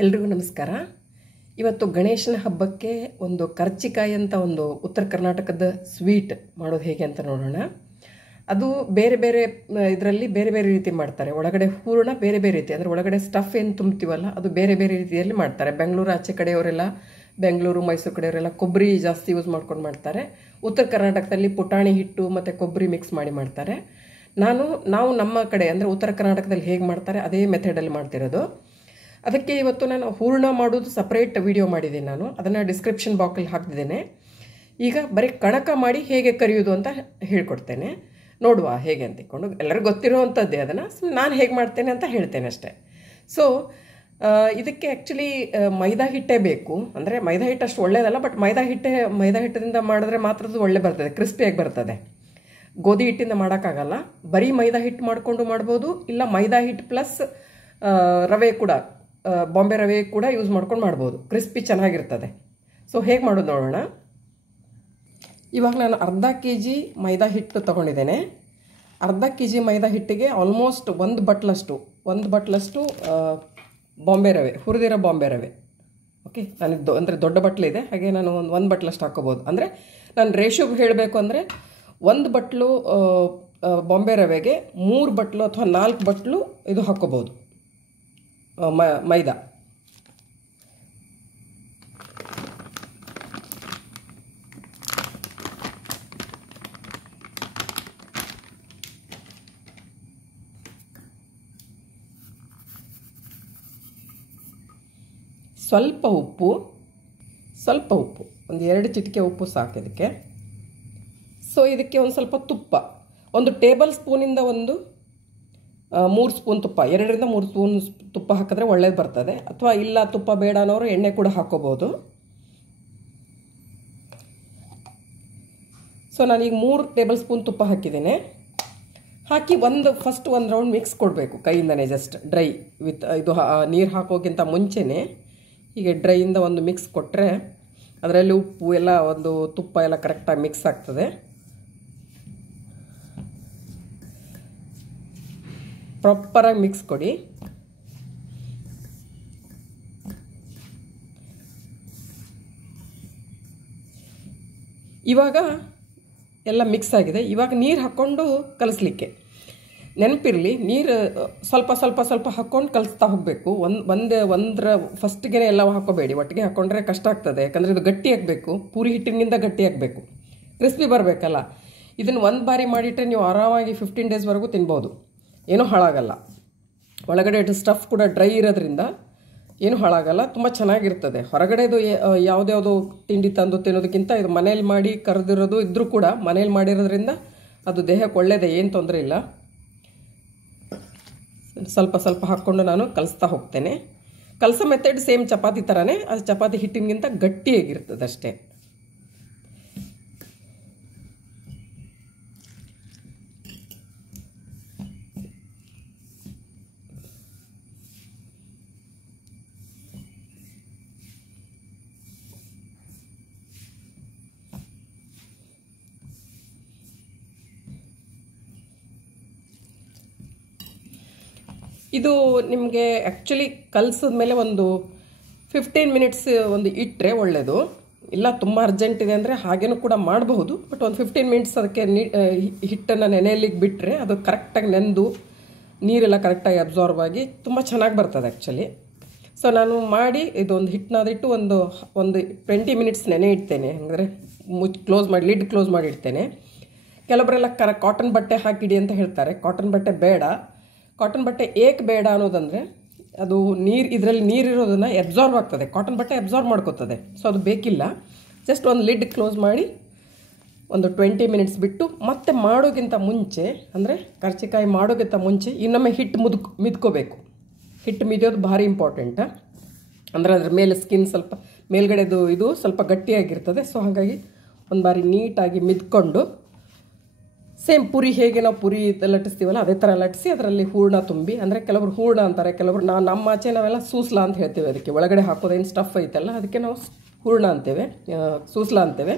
ಎಲ್ರಿಗೂ ನಮಸ್ಕಾರ. ಇವತ್ತು ಗಣೇಶನ ಹಬ್ಬಕ್ಕೆ ಒಂದು ಕರ್ಚಿಕಾಯಿ ಅಂತ ಒಂದು ಉತ್ತರ ಕರ್ನಾಟಕದ ಸ್ವೀಟ್ ಮಾಡೋದು ಹೇಗೆ ಅಂತ ನೋಡೋಣ. ಅದು ಬೇರೆ ಬೇರೆ ಇದರಲ್ಲಿ ಬೇರೆ ಬೇರೆ ರೀತಿ ಮಾಡ್ತಾರೆ. ಒಳಗಡೆ ಹೂರಣ ಬೇರೆ ಬೇರೆ ರೀತಿ, ಅಂದರೆ ಒಳಗಡೆ ಸ್ಟಫ್ ಏನು ತುಂಬ್ತೀವಲ್ಲ ಅದು ಬೇರೆ ಬೇರೆ ರೀತಿಯಲ್ಲಿ ಮಾಡ್ತಾರೆ. ಬೆಂಗಳೂರು ಆಚೆ ಕಡೆಯವರೆಲ್ಲ, ಬೆಂಗಳೂರು ಮೈಸೂರು ಕಡೆಯವರೆಲ್ಲ ಕೊಬ್ಬರಿ ಜಾಸ್ತಿ ಯೂಸ್ ಮಾಡ್ಕೊಂಡು ಮಾಡ್ತಾರೆ. ಉತ್ತರ ಕರ್ನಾಟಕದಲ್ಲಿ ಪುಟಾಣಿ ಹಿಟ್ಟು ಮತ್ತು ಕೊಬ್ಬರಿ ಮಿಕ್ಸ್ ಮಾಡಿ ಮಾಡ್ತಾರೆ. ನಾವು ನಮ್ಮ ಕಡೆ ಅಂದರೆ ಉತ್ತರ ಕರ್ನಾಟಕದಲ್ಲಿ ಹೇಗೆ ಮಾಡ್ತಾರೆ ಅದೇ ಮೆಥಡಲ್ಲಿ ಮಾಡ್ತಿರೋದು. ಅದಕ್ಕೆ ಇವತ್ತು ನಾನು ಹೂರಣ ಮಾಡೋದು ಸಪ್ರೇಟ್ ವಿಡಿಯೋ ಮಾಡಿದ್ದೀನಿ. ನಾನು ಅದನ್ನು ಡಿಸ್ಕ್ರಿಪ್ಷನ್ ಬಾಕ್ಸಲ್ಲಿ ಹಾಕ್ತಿದ್ದೇನೆ. ಈಗ ಬರೀ ಕಣಕ ಮಾಡಿ ಹೇಗೆ ಕರಿಯೋದು ಅಂತ ಹೇಳ್ಕೊಡ್ತೇನೆ, ನೋಡುವ ಹೇಗೆ ಅಂತ ಇಟ್ಕೊಂಡು. ಎಲ್ಲರಿಗೂ ಗೊತ್ತಿರೋವಂಥದ್ದೇ, ಅದನ್ನು ನಾನು ಹೇಗೆ ಮಾಡ್ತೇನೆ ಅಂತ ಹೇಳ್ತೇನೆ ಅಷ್ಟೇ. ಸೊ ಇದಕ್ಕೆ ಆ್ಯಕ್ಚುಲಿ ಮೈದಾ ಹಿಟ್ಟೇ ಬೇಕು. ಅಂದರೆ ಮೈದಾ ಹಿಟ್ಟು ಅಷ್ಟು ಒಳ್ಳೆಯದಲ್ಲ, ಬಟ್ ಮೈದಾ ಹಿಟ್ಟಿನಿಂದ ಮಾಡಿದ್ರೆ ಮಾತ್ರ ಅದು ಒಳ್ಳೆ ಬರ್ತದೆ, ಕ್ರಿಸ್ಪಿಯಾಗಿ ಬರ್ತದೆ. ಗೋಧಿ ಹಿಟ್ಟಿಂದ ಮಾಡೋಕ್ಕಾಗಲ್ಲ. ಬರೀ ಮೈದಾ ಹಿಟ್ಟು ಮಾಡಿಕೊಂಡು ಮಾಡ್ಬೋದು, ಇಲ್ಲ ಮೈದಾ ಹಿಟ್ಟು ಪ್ಲಸ್ ರವೆ ಕೂಡ, ಬಾಂಬೆ ರವೆ ಕೂಡ ಯೂಸ್ ಮಾಡ್ಕೊಂಡು ಮಾಡ್ಬೋದು, ಕ್ರಿಸ್ಪಿ ಚೆನ್ನಾಗಿರ್ತದೆ. ಸೊ ಹೇಗೆ ಮಾಡೋದು ನೋಡೋಣ. ಇವಾಗ ನಾನು ಅರ್ಧ kg ಮೈದಾ ಹಿಟ್ಟು ತೊಗೊಂಡಿದ್ದೇನೆ. ಅರ್ಧ kg ಮೈದಾ ಹಿಟ್ಟಿಗೆ ಆಲ್ಮೋಸ್ಟ್ ಒಂದು ಬಟ್ಲಷ್ಟು ಬಾಂಬೆ ರವೆ, ಹುರಿದಿರೋ ಬಾಂಬೆ ರವೆ. ಓಕೆ, ನಾನಿದ್ದು ಅಂದರೆ ದೊಡ್ಡ ಬಟ್ಲಿದೆ, ಹಾಗೆ ನಾನು ಒಂದು ಬಟ್ಲಷ್ಟು ಹಾಕೋಬೋದು. ಅಂದರೆ ನಾನು ರೇಷಿಯೋ ಹೇಳಬೇಕು ಅಂದರೆ 1 ಬಟ್ಲು ಬಾಂಬೆ ರವೆಗೆ 3 ಬಟ್ಲು ಅಥವಾ 4 ಬಟ್ಲು ಇದು ಹಾಕ್ಕೋಬೋದು ಮೈದಾ. ಸ್ವಲ್ಪ ಉಪ್ಪು, ಒಂದು 2 ಚಿಟಿಕೆ ಉಪ್ಪು ಸಾಕು ಇದಕ್ಕೆ. ಸೊ ಇದಕ್ಕೆ ಒಂದು ಸ್ವಲ್ಪ ತುಪ್ಪ, 1 ಟೇಬಲ್ ಸ್ಪೂನಿಂದ 3 ಸ್ಪೂನ್ ತುಪ್ಪ, 2 ರಿಂದ 3 ಸ್ಪೂನ್ ತುಪ್ಪ ಹಾಕಿದ್ರೆ ಒಳ್ಳೇದು ಬರ್ತದೆ. ಅಥವಾ ಇಲ್ಲ ತುಪ್ಪ ಬೇಡ ಅನ್ನೋರು ಎಣ್ಣೆ ಕೂಡ ಹಾಕೋಬೋದು. ಸೊ ನಾನೀಗ 3 ಟೇಬಲ್ ಸ್ಪೂನ್ ತುಪ್ಪ ಹಾಕಿದ್ದೇನೆ. ಹಾಕಿ ಫಸ್ಟ್ ಒಂದು ರೌಂಡ್ ಮಿಕ್ಸ್ ಕೊಡಬೇಕು ಕೈಯಿಂದನೇ, ಜಸ್ಟ್ ಡ್ರೈ ವಿತ್ ಇದು ನೀರು ಹಾಕೋಕ್ಕಿಂತ ಮುಂಚೆನೇ ಹೀಗೆ ಡ್ರೈಯಿಂದ ಒಂದು ಮಿಕ್ಸ್ ಕೊಟ್ಟರೆ ಅದರಲ್ಲಿ ಉಪ್ಪು ಎಲ್ಲ ತುಪ್ಪ ಎಲ್ಲ ಕರೆಕ್ಟಾಗಿ ಮಿಕ್ಸ್ ಆಗ್ತದೆ. ಪ್ರಾಪರಾಗಿ ಮಿಕ್ಸ್ ಕೊಡಿ. ಇವಾಗ ಎಲ್ಲ ಮಿಕ್ಸ್ ಆಗಿದೆ. ಇವಾಗ ನೀರು ಹಾಕ್ಕೊಂಡು ಕಲಿಸ್ಲಿಕ್ಕೆ ನೆನಪಿರಲಿ, ನೀರು ಸ್ವಲ್ಪ ಹಾಕ್ಕೊಂಡು ಕಲಿಸ್ತಾ ಹೋಗಬೇಕು. ಒಂದರ ಫಸ್ಟ್ಗೆ ಎಲ್ಲ ಹಾಕೋಬೇಡಿ, ಒಟ್ಟಿಗೆ ಹಾಕ್ಕೊಂಡ್ರೆ ಕಷ್ಟ ಆಗ್ತದೆ. ಯಾಕಂದರೆ ಇದು ಗಟ್ಟಿ ಆಗಬೇಕು, ಪೂರಿ ಹಿಟ್ಟಿನಿಂದ ಗಟ್ಟಿ ಆಗಬೇಕು, ಕ್ರಿಸ್ಪಿ ಬರಬೇಕಲ್ಲ. ಇದನ್ನು ಒಂದು ಬಾರಿ ಮಾಡಿಟ್ರೆ ನೀವು ಆರಾಮಾಗಿ 15 ಡೇಸ್ವರೆಗೂ ತಿನ್ಬೋದು, ಏನೂ ಹಾಳಾಗಲ್ಲ. ಒಳಗಡೆ ಸ್ಟಫ್ ಕೂಡ ಡ್ರೈ ಇರೋದ್ರಿಂದ ಏನೂ ಹಾಳಾಗಲ್ಲ, ತುಂಬ ಚೆನ್ನಾಗಿರ್ತದೆ. ಹೊರಗಡೆದು ಯಾವುದ್ಯಾವುದೋ ತಿಂಡಿ ತಂದು ತಿನ್ನೋದಕ್ಕಿಂತ ಇದು ಮನೇಲಿ ಮಾಡಿ ಕರೆದಿರೋದು ಇದ್ದರೂ ಕೂಡ ಮನೇಲಿ ಮಾಡಿರೋದ್ರಿಂದ ಅದು ದೇಹಕ್ಕೆ ಒಳ್ಳೆಯದೇ, ಏನು ತೊಂದರೆ ಇಲ್ಲ. ಸ್ವಲ್ಪ ಹಾಕ್ಕೊಂಡು ನಾನು ಕಲಿಸ್ತಾ ಹೋಗ್ತೇನೆ. ಕಲಸೋ ಮೆಥಡ್ ಸೇಮ್ ಚಪಾತಿ ಥರನೇ, ಅದು ಚಪಾತಿ ಹಿಟ್ಟಿನಿಗಿಂತ ಗಟ್ಟಿಯಾಗಿರ್ತದೆ ಅಷ್ಟೇ. ಇದು ನಿಮಗೆ ಆ್ಯಕ್ಚುಲಿ ಕಲಿಸಿದ ಮೇಲೆ ಒಂದು 15 ಮಿನಿಟ್ಸ್ ಇಟ್ಟರೆ ಒಳ್ಳೆಯದು. ಇಲ್ಲ ತುಂಬ ಅರ್ಜೆಂಟ್ ಇದೆ ಅಂದರೆ ಹಾಗೇನೂ ಕೂಡ ಮಾಡಬಹುದು, ಬಟ್ ಒಂದು 15 ಮಿನಿಟ್ಸ್ ಅದಕ್ಕೆ ಹಿಟ್ಟನ್ನು ನೆನೆಯಲಿಕ್ಕೆ ಬಿಟ್ಟರೆ ಅದು ಕರೆಕ್ಟಾಗಿ ನೆಂದು ನೀರೆಲ್ಲ ಕರೆಕ್ಟಾಗಿ ಅಬ್ಸಾರ್ವ್ ಆಗಿ ತುಂಬ ಚೆನ್ನಾಗಿ ಬರ್ತದೆ ಆ್ಯಕ್ಚುಲಿ. ಸೊ ನಾನು ಮಾಡಿ ಇದೊಂದು ಹಿಟ್ಟನ್ನಾದಿಟ್ಟು ಒಂದು 20 ಮಿನಿಟ್ಸ್ ನೆನೆ ಇಡ್ತೇನೆ. ಅಂದರೆ ಲಿಡ್ ಕ್ಲೋಸ್ ಮಾಡಿ ಇಡ್ತೇನೆ. ಕೆಲವರೆಲ್ಲ ಕಾಟನ್ ಬಟ್ಟೆ ಹಾಕಿಡಿ ಅಂತ ಹೇಳ್ತಾರೆ. ಕಾಟನ್ ಬಟ್ಟೆ ಬೇಡ. ಕಾಟನ್ ಬಟ್ಟೆ ಏಕೆ ಬೇಡ ಅನ್ನೋದಂದರೆ ಅದು ಇದರಲ್ಲಿ ನೀರಿರೋದನ್ನು ಅಬ್ಸಾರ್ವ್ ಆಗ್ತದೆ, ಕಾಟನ್ ಬಟ್ಟೆ ಅಬ್ಸಾರ್ವ್ ಮಾಡ್ಕೋತದೆ. ಸೊ ಅದು ಬೇಕಿಲ್ಲ. ಜಸ್ಟ್ ಒಂದು ಲಿಡ್ ಕ್ಲೋಸ್ ಮಾಡಿ ಒಂದು 20 ಮಿನಿಟ್ಸ್ ಬಿಟ್ಟು ಮತ್ತೆ ಮಾಡೋಕ್ಕಿಂತ ಮುಂಚೆ, ಅಂದರೆ ಕರ್ಚಿಕಾಯಿ ಮಾಡೋಕ್ಕಿಂತ ಮುಂಚೆ ಇನ್ನೊಮ್ಮೆ ಹಿಟ್ಟು ಮಿದ್ಕೋಬೇಕು. ಹಿಟ್ಟು ಮಿದಿಯೋದು ಭಾರಿ ಇಂಪಾರ್ಟೆಂಟ್. ಅಂದರೆ ಅದ್ರ ಮೇಲೆ ಸ್ಕಿನ್ ಸ್ವಲ್ಪ ಮೇಲ್ಗಡೆದು ಇದು ಸ್ವಲ್ಪ ಗಟ್ಟಿಯಾಗಿರ್ತದೆ. ಸೊ ಹಾಗಾಗಿ ಒಂದು ಬಾರಿ ನೀಟಾಗಿ ಮಿದ್ಕೊಂಡು, ಸೇಮ್ ಪುರಿ ಹೇಗೆ ನಾವು ಪುರಿ ಲಟ್ಟಿಸ್ತೀವಲ್ಲ ಅದೇ ಥರ ಲಟ್ಟಿಸಿ ಅದರಲ್ಲಿ ಹೂರಣ ತುಂಬಿ, ಅಂದರೆ ಕೆಲವರು ಹೂರಣ ಅಂತಾರೆ, ಕೆಲವರು ನಮ್ಮ ಆಚೆ ನಾವೆಲ್ಲ ಸೂಸ್ಲಾ ಅಂತ ಹೇಳ್ತೇವೆ. ಅದಕ್ಕೆ ಒಳಗಡೆ ಹಾಕೋದೇನು ಸ್ಟಫ್ ಐತಲ್ಲ ಅದಕ್ಕೆ ನಾವು ಹೂರಣ ಅಂತೇವೆ, ಸೂಸ್ಲಾ ಅಂತೇವೆ.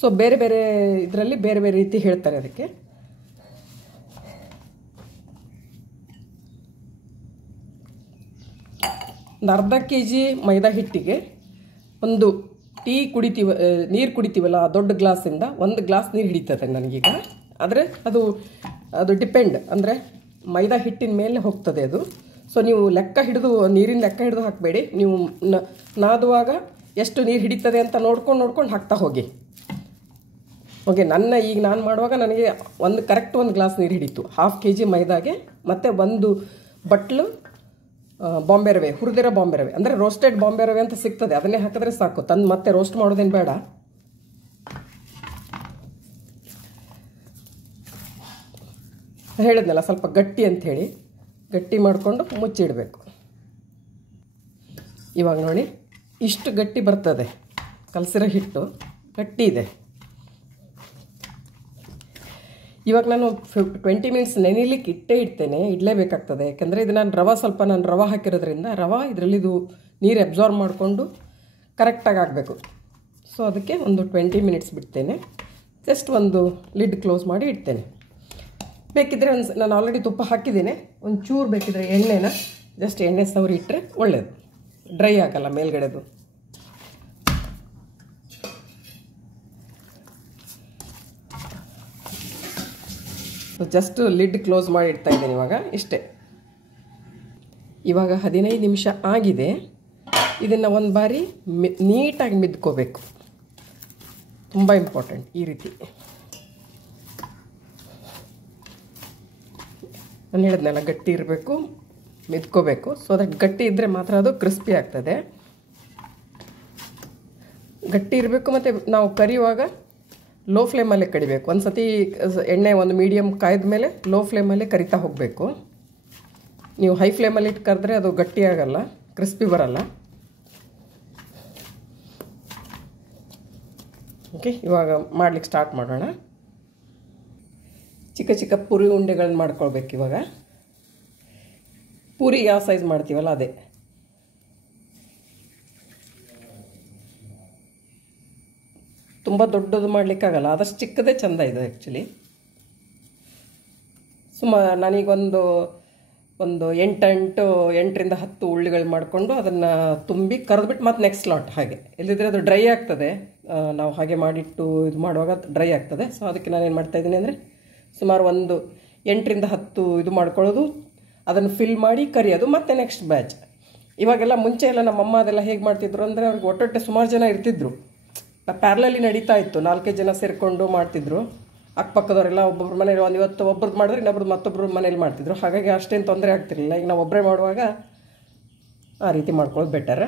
ಸೊ ಬೇರೆ ಬೇರೆ ಇದರಲ್ಲಿ ಬೇರೆ ಬೇರೆ ರೀತಿ ಹೇಳ್ತಾರೆ ಅದಕ್ಕೆ. ಒಂದು ಅರ್ಧ kg ಮೈದಾ ಹಿಟ್ಟಿಗೆ ಒಂದು ಟೀ ಕುಡಿತೀವಿ ನೀರು ಕುಡಿತೀವಲ್ಲ ಆ ದೊಡ್ಡ ಗ್ಲಾಸಿಂದ 1 ಗ್ಲಾಸ್ ನೀರು ಹಿಡಿತದೆ ನನಗೀಗ. ಆದರೆ ಅದು ಡಿಪೆಂಡ್, ಅಂದರೆ ಮೈದಾ ಹಿಟ್ಟಿನ ಮೇಲೆ ಹೋಗ್ತದೆ ಅದು. ಸೊ ನೀವು ನೀರಿನ ಲೆಕ್ಕ ಹಿಡಿದು ಹಾಕಬೇಡಿ. ನೀವು ನಾದುವಾಗ ಎಷ್ಟು ನೀರು ಹಿಡಿತದೆ ಅಂತ ನೋಡ್ಕೊಂಡು ಹಾಕ್ತಾ ಹೋಗಿ. ಓಕೆ, ನಾನು ಮಾಡುವಾಗ ನನಗೆ ಕರೆಕ್ಟ್ 1 ಗ್ಲಾಸ್ ನೀರು ಹಿಡಿತು 1/2 kg ಮೈದಾಗೆ. ಮತ್ತು 1 ಬಟ್ಲು ಬಾಂಬೆ ರವೆ, ಹುರಿದಿರೋ ಬಾಂಬೆ ರವೆ, ಅಂದರೆ ರೋಸ್ಟೆಡ್ ಬಾಂಬೆ ರವೆ ಅಂತ ಸಿಗ್ತದೆ, ಅದನ್ನೇ ಹಾಕಿದ್ರೆ ಸಾಕು. ತಂದು ಮತ್ತೆ ರೋಸ್ಟ್ ಮಾಡೋದೇನು ಬೇಡ. ಹೇಳಿದ್ನಲ್ಲ ಸ್ವಲ್ಪ ಗಟ್ಟಿ ಅಂಥೇಳಿ, ಗಟ್ಟಿ ಮಾಡಿಕೊಂಡು ಮುಚ್ಚಿಡಬೇಕು. ಇವಾಗ ನೋಡಿ ಇಷ್ಟು ಗಟ್ಟಿ ಬರ್ತದೆ, ಕಲಸಿರೋ ಹಿಟ್ಟು ಗಟ್ಟಿ ಇದೆ. ಇವಾಗ ನಾನು 20 ಮಿನಿಟ್ಸ್ ನೆನೆಯಲಿಕ್ಕೆ ಇಡಲೇಬೇಕಾಗ್ತದೆ. ಯಾಕೆಂದರೆ ಇದು ನಾನು ರವೆ ಹಾಕಿರೋದ್ರಿಂದ ಇದರಲ್ಲಿದು ನೀರು ಅಬ್ಸಾರ್ವ್ ಮಾಡಿಕೊಂಡು ಕರೆಕ್ಟಾಗಿ ಆಗಬೇಕು. ಸೊ ಅದಕ್ಕೆ ಒಂದು 20 ಮಿನಿಟ್ಸ್ ಬಿಡ್ತೇನೆ. ಜಸ್ಟ್ ಒಂದು ಲಿಡ್ ಕ್ಲೋಸ್ ಮಾಡಿ ಇಡ್ತೇನೆ. ಬೇಕಿದ್ದರೆ ನಾನು ಆಲ್ರೆಡಿ ತುಪ್ಪ ಹಾಕಿದ್ದೇನೆ, ಒಂಚೂರು ಬೇಕಿದ್ರೆ ಎಣ್ಣೆನ ಜಸ್ಟ್ ಎಣ್ಣೆ ಸವರಿ ಇಟ್ಟರೆ ಒಳ್ಳೆಯದು, ಡ್ರೈ ಆಗಲ್ಲ ಮೇಲ್ಗಡೆದು. ಜಸ್ಟ್ ಲಿಡ್ ಕ್ಲೋಸ್ ಮಾಡಿ ಇಡ್ತಾ ಇದ್ದೀನಿ. ಇಷ್ಟೇ. ಇವಾಗ 15 ನಿಮಿಷ ಆಗಿದೆ. ಇದನ್ನು ಒಂದು ಬಾರಿ ನೀಟಾಗಿ ಮಿದ್ಕೋಬೇಕು, ತುಂಬ ಇಂಪಾರ್ಟೆಂಟ್. ಈ ರೀತಿ ನಾನು ಹೇಳಿದ್ನಲ್ಲ, ಗಟ್ಟಿ ಇರಬೇಕು, ಮಿದ್ಕೋಬೇಕು. ಸೊ ದಟ್ ಗಟ್ಟಿ ಇದ್ದರೆ ಮಾತ್ರ ಅದು ಕ್ರಿಸ್ಪಿ ಆಗ್ತದೆ. ಗಟ್ಟಿ ಇರಬೇಕು. ಮತ್ತು ನಾವು ಕರಿಯುವಾಗ ಲೋ ಫ್ಲೇಮಲ್ಲೇ ಕಡಿಬೇಕು. ಒಂದು ಸತಿ ಎಣ್ಣೆ ಒಂದು ಮೀಡಿಯಮ್ ಕಾಯ್ದ ಮೇಲೆ ಲೋ ಫ್ಲೇಮಲ್ಲೇ ಕರಿತಾ ಹೋಗಬೇಕು. ನೀವು ಹೈ ಫ್ಲೇಮಲ್ಲಿ ಇಟ್ಟು ಕರೆದ್ರೆ ಅದು ಗಟ್ಟಿ ಆಗಲ್ಲ, ಕ್ರಿಸ್ಪಿ ಬರಲ್ಲ. ಓಕೆ, ಇವಾಗ ಮಾಡ್ಲಿಕ್ಕೆ ಸ್ಟಾರ್ಟ್ ಮಾಡೋಣ. ಚಿಕ್ಕ ಚಿಕ್ಕ ಪೂರಿ ಉಂಡೆಗಳನ್ನ ಮಾಡ್ಕೊಳ್ಬೇಕು. ಇವಾಗ ಪೂರಿ ಯಾವ ಸೈಜ್ ಮಾಡ್ತೀವಲ್ಲ ಅದೇ. ತುಂಬ ದೊಡ್ಡದು ಮಾಡಲಿಕ್ಕಾಗಲ್ಲ, ಆದಷ್ಟು ಚಿಕ್ಕದೇ ಚೆಂದ ಇದೆ ಆ್ಯಕ್ಚುಲಿ. ನಾನೀಗೊಂದು 8ರಿಂದ 10 ಉಳ್ಳಿಗಳು ಮಾಡಿಕೊಂಡು ಅದನ್ನು ತುಂಬಿ ಕರೆದ್ಬಿಟ್ಟು ಮತ್ತೆ ನೆಕ್ಸ್ಟ್ ಲಾಟ್ ಹಾಗೆ. ಇಲ್ಲದಿದ್ದರೆ ಅದು ಡ್ರೈ ಆಗ್ತದೆ, ನಾವು ಹಾಗೆ ಮಾಡಿಟ್ಟು ಇದು ಮಾಡುವಾಗ ಡ್ರೈ ಆಗ್ತದೆ. ಸೊ ಅದಕ್ಕೆ ನಾನೇನು ಮಾಡ್ತಾಯಿದ್ದೀನಿ ಅಂದರೆ ಸುಮಾರು 8ರಿಂದ 10 ಇದು ಮಾಡ್ಕೊಳ್ಳೋದು, ಅದನ್ನು ಫಿಲ್ ಮಾಡಿ ಕರಿಯೋದು, ಮತ್ತು ನೆಕ್ಸ್ಟ್ ಬ್ಯಾಚ್. ಇವಾಗೆಲ್ಲ ಮುಂಚೆ ಎಲ್ಲ ನಮ್ಮಮ್ಮ ಅದೆಲ್ಲ ಹೇಗೆ ಮಾಡ್ತಿದ್ರು ಅಂದರೆ ಅವ್ರಿಗೆ ಒಟ್ಟೊಟ್ಟೆ ಸುಮಾರು ಜನ ಇರ್ತಿದ್ರು, ಪ್ಯಾರಲಲ್ಲಿ ನಡೀತಾ ಇತ್ತು. 4-5 ಜನ ಸೇರಿಕೊಂಡು ಮಾಡ್ತಿದ್ರು. ಅಕ್ಕಪಕ್ಕದವರೆಲ್ಲ ಒಬ್ಬೊಬ್ರು ಮನೇಲಿ ಇವತ್ತು ಒಬ್ರದ್ದು ಮಾಡಿದ್ರೆ ಇನ್ನೊಬ್ರು ಮತ್ತೊಬ್ಬರು ಮನೇಲಿ ಮಾಡ್ತಿದ್ರು. ಹಾಗಾಗಿ ಅಷ್ಟೇನು ತೊಂದರೆ ಆಗ್ತಿರಲಿಲ್ಲ. ಈಗ ನಾವು ಒಬ್ಬರೇ ಮಾಡುವಾಗ ಆ ರೀತಿ ಮಾಡ್ಕೊಳ್ಳೋದು ಬೆಟರ್.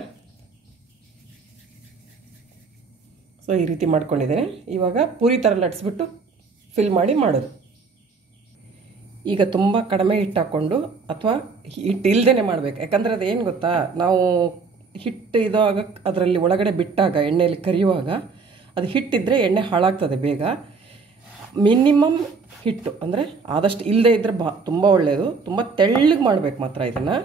ಸೊ ಈ ರೀತಿ ಮಾಡ್ಕೊಂಡಿದ್ದೇನೆ. ಇವಾಗ ಪೂರಿ ಥರ ಲಟ್ಸ್ಬಿಟ್ಟು ಫಿಲ್ ಮಾಡಿ ಮಾಡೋದು. ಈಗ ತುಂಬ ಕಡಿಮೆ ಹಿಟ್ಟು ಹಾಕ್ಕೊಂಡು, ಅಥವಾ ಹಿಟ್ಟು ಇಲ್ಲದೇ ಮಾಡಬೇಕು. ಯಾಕಂದರೆ ಅದು ಏನು ಗೊತ್ತಾ, ನಾವು ಹಿಟ್ಟು ಇದಾಗ ಅದರಲ್ಲಿ ಒಳಗಡೆ ಬಿಟ್ಟಾಗ ಎಣ್ಣೆಯಲ್ಲಿ ಕರಿಯುವಾಗ ಅದು ಹಿಟ್ಟಿದ್ರೆ ಎಣ್ಣೆ ಹಾಳಾಗ್ತದೆ ಬೇಗ. ಮಿನಿಮಮ್ ಹಿಟ್ಟು, ಅಂದರೆ ಆದಷ್ಟು ಇಲ್ಲದೇ ಇದ್ದರೆ ತುಂಬ ಒಳ್ಳೆಯದು. ತುಂಬ ತೆಳ್ಳಗೆ ಮಾಡಬೇಕು ಮಾತ್ರ ಇದನ್ನು.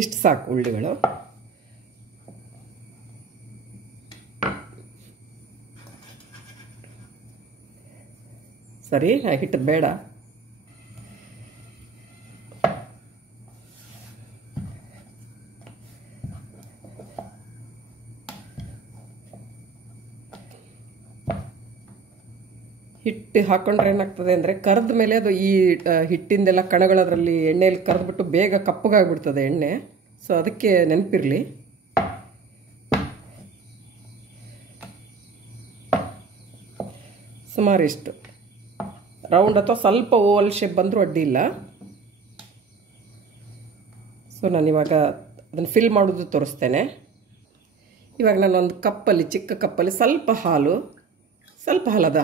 ಇಷ್ಟು ಸಾಕು ಉಳ್ಳಿಗಳು. ಸರಿ, ಹಿಟ್ಟು ಬೇಡ. ಹಿಟ್ಟು ಹಾಕೊಂಡ್ರೆ ಏನಾಗ್ತದೆ ಅಂದರೆ ಕರೆದ ಮೇಲೆ ಅದು ಈ ಹಿಟ್ಟಿಂದೆಲ್ಲ ಕಣಗಳು ಅದರಲ್ಲಿ ಎಣ್ಣೆಯಲ್ಲಿ ಕರೆದ್ಬಿಟ್ಟು ಬೇಗ ಕಪ್ಪಗಾಗ್ಬಿಡ್ತದೆ ಎಣ್ಣೆ. ಸೊ ಅದಕ್ಕೆ ನೆನಪಿರಲಿ. ಸುಮಾರು ಇಷ್ಟು ರೌಂಡ್ ಅಥವಾ ಸ್ವಲ್ಪ ಓವಲ್ ಶೇಪ್ ಬಂದರೂ ಅಡ್ಡಿ ಇಲ್ಲ. ಸೊ ನಾನಿವಾಗ ಅದನ್ನು ಫಿಲ್ ಮಾಡೋದು ತೋರಿಸ್ತೇನೆ. ಇವಾಗ ನಾನೊಂದು ಕಪ್ಪಲ್ಲಿ, ಚಿಕ್ಕ ಕಪ್ಪಲ್ಲಿ ಸ್ವಲ್ಪ ಹಾಲು, ಸ್ವಲ್ಪ ಹಾಲದ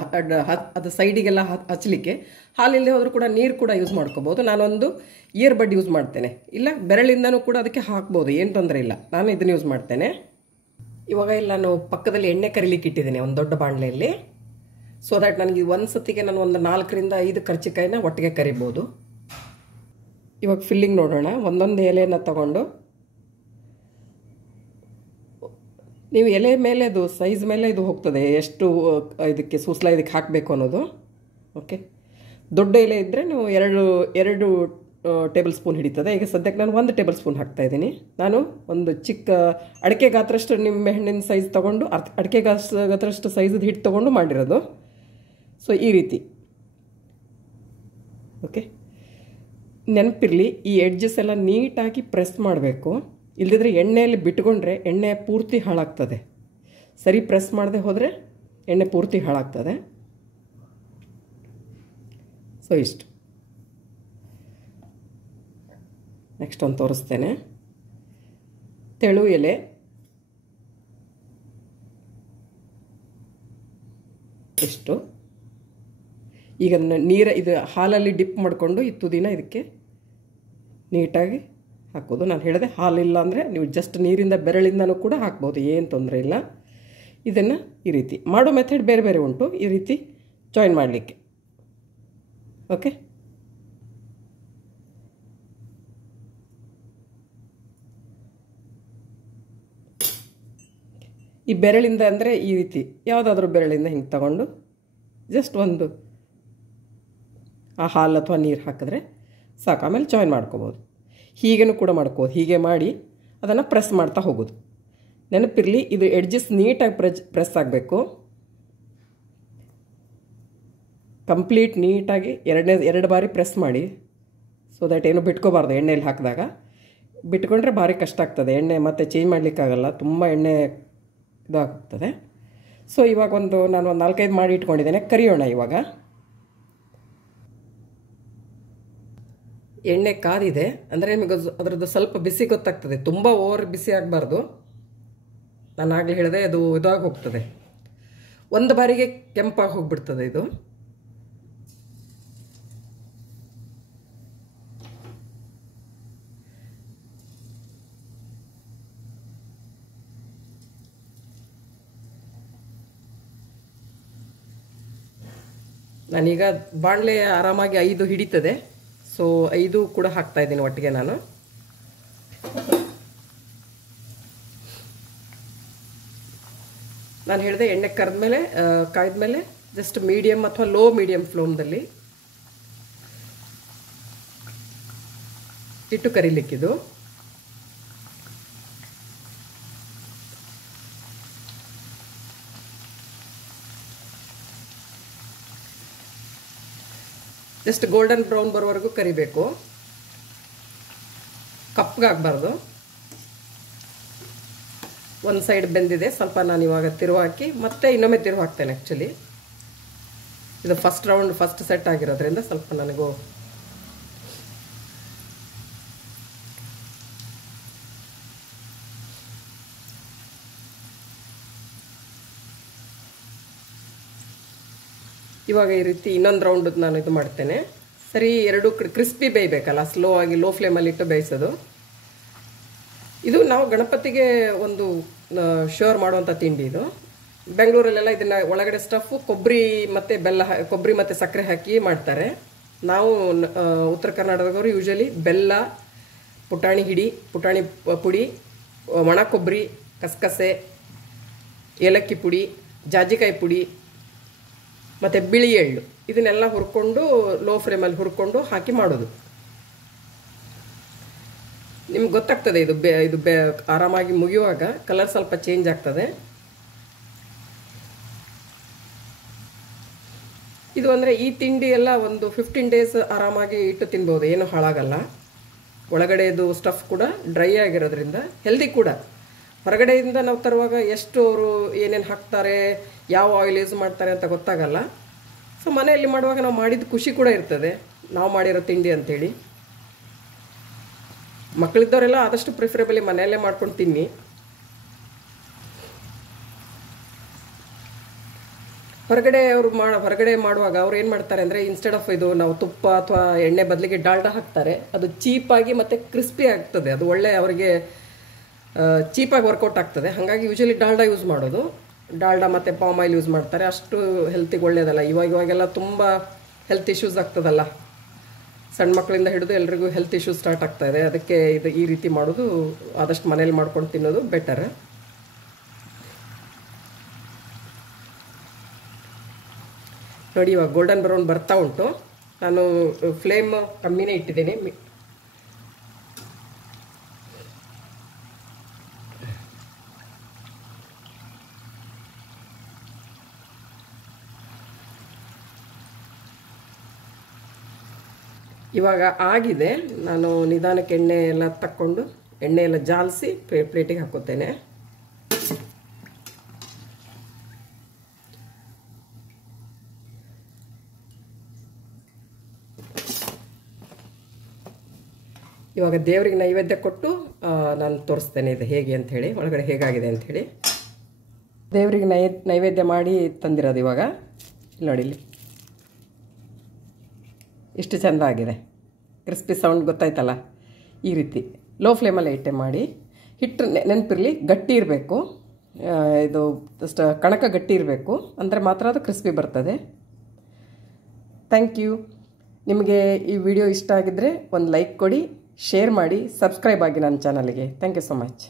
ಅದು ಸೈಡಿಗೆಲ್ಲ ಹಚ್ಚಲಿಕ್ಕೆ. ಹಾಲಿಲ್ಲದೆ ಹೋದರೂ ಕೂಡ ನೀರು ಕೂಡ ಯೂಸ್ ಮಾಡ್ಕೋಬೋದು. ನಾನೊಂದು ಇಯರ್ ಬಡ್ ಯೂಸ್ ಮಾಡ್ತೇನೆ, ಇಲ್ಲ ಬೆರಳಿಂದನೂ ಕೂಡ ಅದಕ್ಕೆ ಹಾಕ್ಬೋದು, ಏನು ತೊಂದರೆ ಇಲ್ಲ. ನಾನು ಇದನ್ನು ಯೂಸ್ ಮಾಡ್ತೇನೆ. ಇವಾಗ ಇಲ್ಲಿ ನಾನು ಪಕ್ಕದಲ್ಲಿ ಎಣ್ಣೆ ಕರಿಲಿಕ್ಕೆ ಇಟ್ಟಿದ್ದೀನಿ ಒಂದು ದೊಡ್ಡ ಬಾಣಲೆಯಲ್ಲಿ. ಸೊ ದ್ಯಾಟ್ ನನಗೆ ಒಂದು ಸತಿಗೆ ನಾನು ಒಂದು 4 ರಿಂದ 5 ಕರ್ಚಿಕಾಯಿನ ಒಟ್ಟಿಗೆ ಕರಿಬೋದು. ಇವಾಗ ಫಿಲ್ಲಿಂಗ್ ನೋಡೋಣ. ಒಂದೊಂದು ಎಲೆಯನ್ನು ತಗೊಂಡು, ನೀವು ಎಲೆ ಮೇಲೆ ಅದು ಸೈಜ್ ಮೇಲೆ ಇದು ಹೋಗ್ತದೆ, ಎಷ್ಟು ಇದಕ್ಕೆ ಸೂಸ್ಲ ಇದಕ್ಕೆ ಹಾಕಬೇಕು ಅನ್ನೋದು. ಓಕೆ, ದೊಡ್ಡ ಎಲೆ ಇದ್ದರೆ ನೀವು 2 ಟೇಬಲ್ ಸ್ಪೂನ್ ಹಿಡಿತದೆ. ಈಗ ಸದ್ಯಕ್ಕೆ ನಾನು 1 ಟೇಬಲ್ ಸ್ಪೂನ್ ಹಾಕ್ತಾಯಿದ್ದೀನಿ. ನಾನು ಒಂದು ಚಿಕ್ಕ ಅಡಿಕೆ ಗಾತ್ರಷ್ಟು ನಿಂಬೆ ಹಣ್ಣಿನ ಸೈಜ್ ತೊಗೊಂಡು, ಅಡಿಕೆ ಗಾತ್ರಷ್ಟು ಸೈಜದ್ದು ಹಿಟ್ಟು ತೊಗೊಂಡು ಮಾಡಿರೋದು. ಸೊ ಈ ರೀತಿ. ಓಕೆ, ನೆನಪಿರಲಿ, ಈ ಎಡ್ಜಸ್ ಎಲ್ಲ ನೀಟಾಗಿ ಪ್ರೆಸ್ ಮಾಡಬೇಕು. ಇಲ್ಲದಿದ್ದರೆ ಎಣ್ಣೆಯಲ್ಲಿ ಬಿಟ್ಕೊಂಡ್ರೆ ಎಣ್ಣೆ ಪೂರ್ತಿ ಹಾಳಾಗ್ತದೆ. ಸರಿ ಪ್ರೆಸ್ ಮಾಡದೆ ಹೋದರೆ ಎಣ್ಣೆ ಪೂರ್ತಿ ಹಾಳಾಗ್ತದೆ. ಸೊ ಇಷ್ಟು. ನೆಕ್ಸ್ಟ್ ಒಂದು ತೋರಿಸ್ತೇನೆ. ತೆಳು ಎಲೆ, ಎಷ್ಟು. ಈಗ ಇದು ಹಾಲಲ್ಲಿ ಡಿಪ್ ಮಾಡಿಕೊಂಡು ಈ ತುದಿನ ಇದಕ್ಕೆ ನೀಟಾಗಿ ಹಾಕೋದು. ನಾನು ಹೇಳಿದೆ, ಹಾಲಿಲ್ಲ ಅಂದರೆ ನೀವು ಜಸ್ಟ್ ನೀರಿಂದ ಬೆರಳಿಂದನೂ ಕೂಡ ಹಾಕ್ಬೋದು, ಏನು ತೊಂದರೆ ಇಲ್ಲ. ಇದನ್ನು ಈ ರೀತಿ ಮಾಡೋ ಮೆಥಡ್ ಬೇರೆ ಬೇರೆ ಉಂಟು, ಈ ರೀತಿ ಜಾಯಿನ್ ಮಾಡಲಿಕ್ಕೆ. ಓಕೆ, ಈ ಬೆರಳಿಂದ ಅಂದರೆ ಈ ರೀತಿ ಯಾವುದಾದ್ರೂ ಬೆರಳಿಂದ ಹಿಂಗೆ ತಗೊಂಡು ಜಸ್ಟ್ ಒಂದು ಆ ಹಾಲು ಅಥವಾ ನೀರು ಹಾಕಿದ್ರೆ ಸಾಕು. ಆಮೇಲೆ ಜಾಯಿನ್ ಮಾಡ್ಕೋಬೋದು. ಹೀಗೇನೂ ಕೂಡ ಮಾಡ್ಕೋಬೋದು. ಹೀಗೆ ಮಾಡಿ ಅದನ್ನು ಪ್ರೆಸ್ ಮಾಡ್ತಾ ಹೋಗೋದು. ನೆನಪಿರಲಿ, ಇದು ಎಡ್ಜಸ್ ನೀಟಾಗಿ ಪ್ರೆಸ್ ಆಗಬೇಕು. ಕಂಪ್ಲೀಟ್ ನೀಟಾಗಿ 2 ಬಾರಿ ಪ್ರೆಸ್ ಮಾಡಿ. ಸೊ ದ್ಯಾಟ್ ಏನು ಬಿಟ್ಕೋಬಾರ್ದು. ಎಣ್ಣೆಯಲ್ಲಿ ಹಾಕಿದಾಗ ಬಿಟ್ಕೊಂಡ್ರೆ ಭಾರಿ ಕಷ್ಟ ಆಗ್ತದೆ. ಎಣ್ಣೆ ಮತ್ತೆ ಚೇಂಜ್ ಮಾಡಲಿಕ್ಕಾಗಲ್ಲ, ತುಂಬ ಎಣ್ಣೆ ಇದಾಗ್ತದೆ. ಸೊ ಇವಾಗ ನಾನು ಒಂದು 4-5 ಮಾಡಿ ಇಟ್ಕೊಂಡಿದ್ದೇನೆ. ಕರಿಯೋಣ ಇವಾಗ. ಎಣ್ಣೆ ಕಾದಿದೆ ಅಂದರೆ ನಿಮಗೆ ಅದರದ್ದು ಸ್ವಲ್ಪ ಬಿಸಿ ಗೊತ್ತಾಗ್ತದೆ. ತುಂಬ ಓವರ್ ಬಿಸಿ ಆಗಬಾರ್ದು. ನಾನು ಆಗಲೇ ಹೇಳಿದೆ, ಅದು ಇದಾಗಿ ಹೋಗ್ತದೆ, ಒಂದು ಬಾರಿಗೆ ಕೆಂಪಾಗಿ ಹೋಗ್ಬಿಡ್ತದೆ ಇದು. ನಾನೀಗ ಬಾಣಲೆ ಆರಾಮಾಗಿ 5 ಹಿಡಿತದೆ. ಸೊ 5 ಕೂಡ ಹಾಕ್ತಾ ಇದ್ದೀನಿ ಒಟ್ಟಿಗೆ. ನಾನು ಹೇಳಿದೆ, ಎಣ್ಣೆ ಕಾಯ್ದ್ಮೇಲೆ ಜಸ್ಟ್ ಮೀಡಿಯಮ್ ಅಥವಾ ಲೋ ಮೀಡಿಯಮ್ ಫ್ಲೇಮ್ದಲ್ಲಿ ಇಟ್ಟು ಕರಿಲಿಕ್ಕಿದು. ಜಸ್ಟ್ ಗೋಲ್ಡನ್ ಬ್ರೌನ್ ಬರೋವರೆಗೂ ಕರಿಬೇಕು, ಕಪ್ಪಗಾಗಬಾರ್ದು. ಒಂದು ಸೈಡ್ ಬೆಂದಿದೆ, ಸ್ವಲ್ಪ ನಾನು ಇವಾಗ ತಿರುವು ಹಾಕಿ ಮತ್ತೆ ಇನ್ನೊಮ್ಮೆ ತಿರುವು ಹಾಕ್ತೇನೆ. ಆ್ಯಕ್ಚುಲಿ ಇದು ಫಸ್ಟ್ ಸೆಟ್ ಆಗಿರೋದ್ರಿಂದ ಸ್ವಲ್ಪ ನನಗೂ ಇವಾಗ ಈ ರೀತಿ ಇನ್ನೊಂದು ರೌಂಡ್ ನಾನು ಇದು ಮಾಡ್ತೇನೆ. ಸರಿ, 2 ಕ್ರಿಸ್ಪಿ ಬೇಯಬೇಕಲ್ಲ, ಸ್ಲೋ ಆಗಿ ಲೋ ಫ್ಲೇಮಲ್ಲಿ ಇಟ್ಟು ಬೇಯಿಸೋದು. ಇದು ನಾವು ಗಣಪತಿಗೆ ಒಂದು ಶೋರ್ ಮಾಡುವಂಥ ತಿಂಡಿ ಇದು. ಬೆಂಗಳೂರಲ್ಲೆಲ್ಲ ಇದನ್ನು ಒಳಗಡೆ ಸ್ಟಫು ಕೊಬ್ಬರಿ ಮತ್ತು ಸಕ್ಕರೆ ಹಾಕಿ ಮಾಡ್ತಾರೆ. ನಾವು ಉತ್ತರ ಕರ್ನಾಟಕದವರು ಯೂಶಲಿ ಬೆಲ್ಲ, ಪುಟಾಣಿ ಪುಡಿ, ಒಣ ಕೊಬ್ಬರಿ, ಕಸಕಸೆ, ಏಲಕ್ಕಿ ಪುಡಿ, ಜಾಜಿಕಾಯಿ ಪುಡಿ ಮತ್ತು ಬಿಳಿ ಎಳ್ಳು ಇದನ್ನೆಲ್ಲ ಹುರ್ಕೊಂಡು ಲೋ ಫ್ಲೇಮಲ್ಲಿ ಹುರ್ಕೊಂಡು ಹಾಕಿ ಮಾಡೋದು. ನಿಮ್ಗೆ ಗೊತ್ತಾಗ್ತದೆ ಇದು ಆರಾಮಾಗಿ ಮುಗಿಯುವಾಗ ಕಲರ್ ಸ್ವಲ್ಪ ಚೇಂಜ್ ಆಗ್ತದೆ. ಇದು ಅಂದರೆ ಈ ತಿಂಡಿ ಎಲ್ಲ ಒಂದು 15 ಡೇಸ್ ಆರಾಮಾಗಿ ಇಟ್ಟು ತಿನ್ಬೋದು, ಏನೂ ಹಾಳಾಗಲ್ಲ. ಒಳಗಡೆದು ಸ್ಟಫ್ ಕೂಡ ಡ್ರೈ ಆಗಿರೋದ್ರಿಂದ ಹೆಲ್ದಿ ಕೂಡ. ಹೊರಗಡೆಯಿಂದ ನಾವು ತರುವಾಗ ಎಷ್ಟು ಅವರು ಏನೇನು ಹಾಕ್ತಾರೆ, ಯಾವ ಆಯಿಲ್ ಯೂಸ್ ಮಾಡ್ತಾರೆ ಅಂತ ಗೊತ್ತಾಗಲ್ಲ. ಸೊ ಮನೆಯಲ್ಲಿ ಮಾಡುವಾಗ ನಾವು ಮಾಡಿದ ಖುಷಿ ಕೂಡ ಇರ್ತದೆ, ನಾವು ಮಾಡಿರೋ ತಿಂಡಿ ಅಂಥೇಳಿ. ಮಕ್ಕಳಿದ್ದವರೆಲ್ಲ ಆದಷ್ಟು ಪ್ರಿಫರೇಬಲಿ ಮನೆಯಲ್ಲೇ ಮಾಡ್ಕೊಂಡು ತಿನ್ನಿ. ಹೊರಗಡೆ ಮಾಡುವಾಗ ಅವ್ರು ಏನು ಮಾಡ್ತಾರೆ ಅಂದರೆ ಇನ್ಸ್ಟೆಡ್ ಆಫ್ ಇದು ನಾವು ತುಪ್ಪ ಅಥವಾ ಎಣ್ಣೆ ಬದಲಿಗೆ ಡಾಲ್ಡಾ ಹಾಕ್ತಾರೆ. ಅದು ಚೀಪಾಗಿ ಮತ್ತು ಕ್ರಿಸ್ಪಿ ಆಗ್ತದೆ. ಅದು ಒಳ್ಳೆ ಅವರಿಗೆ ಚೀಪಾಗಿ ವರ್ಕೌಟ್ ಆಗ್ತದೆ. ಹಾಗಾಗಿ ಯೂಶಲಿ ಡಾಲ್ಡಾ ಯೂಸ್ ಮಾಡೋದು. ಡಾಲ್ಡಾ ಮತ್ತು ಪಾಮ್ ಆಯಿಲ್ ಯೂಸ್ ಮಾಡ್ತಾರೆ. ಅಷ್ಟು ಹೆಲ್ತಿಗೆ ಒಳ್ಳೆಯದಲ್ಲ. ಇವಾಗೆಲ್ಲ ತುಂಬ ಹೆಲ್ತ್ ಇಶ್ಯೂಸ್ ಆಗ್ತದಲ್ಲ. ಸಣ್ಣ ಮಕ್ಕಳಿಂದ ಹಿಡಿದು ಎಲ್ರಿಗೂ ಹೆಲ್ತ್ ಇಶ್ಯೂಸ್ ಸ್ಟಾರ್ಟ್ ಆಗ್ತಾ ಇದೆ. ಅದಕ್ಕೆ ಈ ರೀತಿ ಮಾಡೋದು, ಆದಷ್ಟು ಮನೇಲಿ ಮಾಡ್ಕೊಂಡು ತಿನ್ನೋದು ಬೆಟರ್. ನೋಡಿ, ಇವಾಗ ಗೋಲ್ಡನ್ ಬ್ರೌನ್ ಬರ್ತಾ ಉಂಟು. ನಾನು ಫ್ಲೇಮ್ ಕಮ್ಮಿನೇ ಇಟ್ಟಿದ್ದೀನಿ. ಇವಾಗ ಆಗಿದೆ. ನಾನು ನಿಧಾನಕ್ಕೆ ಎಣ್ಣೆ ಎಲ್ಲ ಜಾಲಿಸಿ ಪ್ಲೇಟಿಗೆ ಹಾಕೋತೇನೆ. ಇವಾಗ ದೇವರಿಗೆ ನೈವೇದ್ಯ ಕೊಟ್ಟು ನಾನು ತೋರಿಸ್ತೇನೆ ಇದು ಹೇಗೆ ಅಂಥೇಳಿ, ಒಳಗಡೆ ಹೇಗಾಗಿದೆ ಅಂಥೇಳಿ. ದೇವರಿಗೆ ನೈವೇದ್ಯ ಮಾಡಿ ತಂದಿರೋದು ಇವಾಗ. ಇಲ್ಲಿ ನೋಡಿ, ಇಲ್ಲಿ ಇಷ್ಟು ಚೆಂದ ಆಗಿದೆ. ಕ್ರಿಸ್ಪಿ ಸೌಂಡ್ ಗೊತ್ತಾಯ್ತಲ್ಲ. ಈ ರೀತಿ ಲೋ ಫ್ಲೇಮಲ್ಲೇ ಇಟ್ಟೆ ಮಾಡಿ. ಹಿಟ್ಟು ನೆನಪಿರಲಿ, ಗಟ್ಟಿ ಇರಬೇಕು. ಇದು ಅಷ್ಟು ಕಣಕ ಗಟ್ಟಿ ಇರಬೇಕು, ಅಂದರೆ ಮಾತ್ರ ಅದು ಕ್ರಿಸ್ಪಿ ಬರ್ತದೆ. Thank you. ನಿಮಗೆ ಈ ವಿಡಿಯೋ ಇಷ್ಟ ಆಗಿದ್ದರೆ ಒಂದು ಲೈಕ್ ಕೊಡಿ, ಶೇರ್ ಮಾಡಿ, ಸಬ್ಸ್ಕ್ರೈಬ್ ಆಗಿ ನನ್ನ ಚಾನಲ್ಗೆ. Thank you so much.